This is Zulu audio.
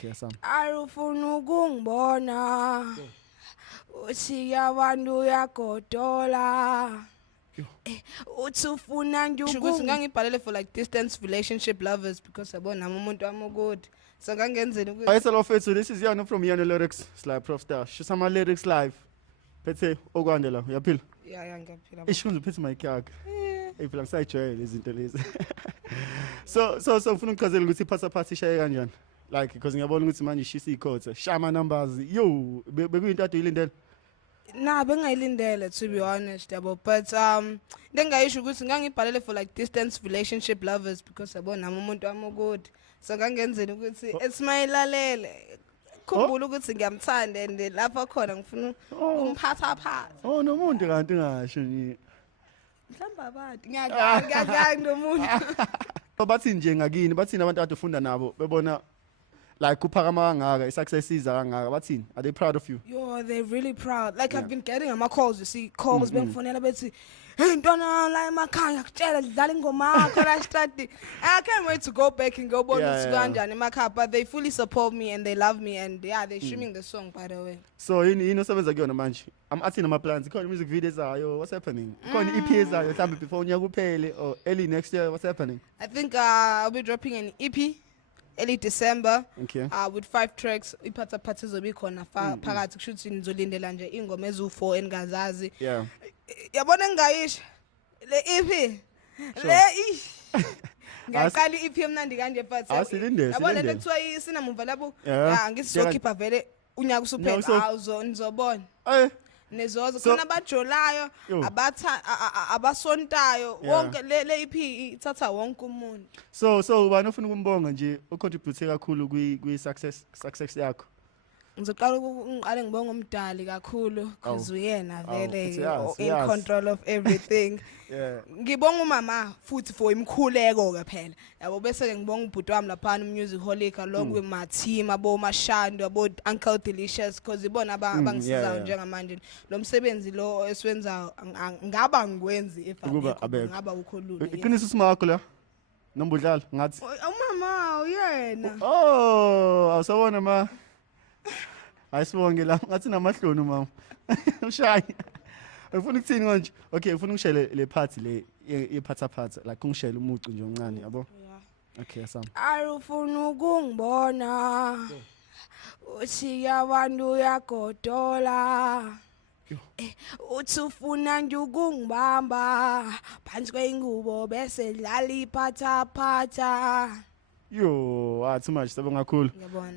Okay, Sam. Arufuna ukungibona uthi abantu uyagodola uthi ufuna nje ukuthi ngangibhalele for like distance relationship lovers because yabona nami umuntu wami ukude so ngangenzeni ukuthi Hi, hello, Fethu. This is Yano from Yano Lyrics. Slide Prof Star. Show some lyrics live. Phethe okwande la. Uyaphila? ya ngiyaphila Ishunze uphethe mic yakhe. Hey, phela ngisayijwayele izinto lezi. So ngifuna ukuchazela ukuthi iphatha ishaye kanjani. Like because ngiyabona ukuthi manje ishisa ikhotha. Shama numbers. Yo, bekuyinto ade uyilindele. na bengayilindele to be honest yabo but ngengayisho ukuthi ngangibhalele for like distance relationship lovers because yabona nami umuntu wami ukude so ngangenzeni ukuthi esimayilalele khumbula ukuthi ngiyamthanda and lapha khona ngifuna umphatha phatha Oh, nomuntu kanti ngasho nje. mhlamba abantu ngiyadla nomuntu Bathi nje ngakini, bathini abantu ade ufunda nabo bebona like kuphakama kangaka, isuccess iza kangaka, bathini? Are they proud of you? yo they're really proud like I've been getting ama calls you see calls bengifonela bethi hey ntwana la emakhaya ngakutshela dlala ingoma yakho la study I can't wait to go back and go bona ukuthi kanjani emakhaya but they fully support me and they love me and yeah they're streaming the song by the way So yini osebenza kuyona manje? Athini ama plans? Khona music videos ayo, what's happening? Khona EP ezayo mhlawumbe before unyaka uphele or early next year, what's happening? I think I'll be dropping an EP early December Okay. With 5 tracks iphatha phatha zobe khona phakathi kushuthi nizolindela nje ingoma ezu4 engazazi Yeah. yabona ngayisho le EP le ngaqala iEP emnandi kanje but Asilinde, yabona silinde. lekuthiwa isinamuva lapho Yeah. ngisizokhipha vele unyaka usuphela nizobona Eh, nezozo So- khona abajolayo Yo. abasontayo Yeah. wonke le EP ithatha wonke umuntu so ubani ofuna ukumbonga nje ucontribute kakhulu kwi success yakho? ngizoqala ngiqale ngibonga umdali kakhulu because uyena vele siyazi. in control of everything Yeah. ngibonga umama futhi for imkhuleko ke phela yabo bese ke ngibonga ubhuti wami lapha music holic along with my team abo Mashando abo Uncle Delicious because ibona abangisizayo yeah. njengamanje lo msebenzi lo esiwenza ngaba ngikwenzi if Ukuba abekho. ngaba ukhulule Iqiniso simakho la. Nombudlala ngathi. umama uyena Oh, awusabona ma. Ayisibonge la ngathi namahloni mama. Ushayi. Ufuna ukuthini konje? Okay, ufuna ngishele le party le iphatha like ngishele umucu nje omncane yabo. Okay, Sam. Arufuna ukungibona uthi abantu uyagodola uthi ufuna nje ukungibamba phansi kweingubo bese dlala iphatha phatha Yo, too much sabonga kakhulu. ngiyabona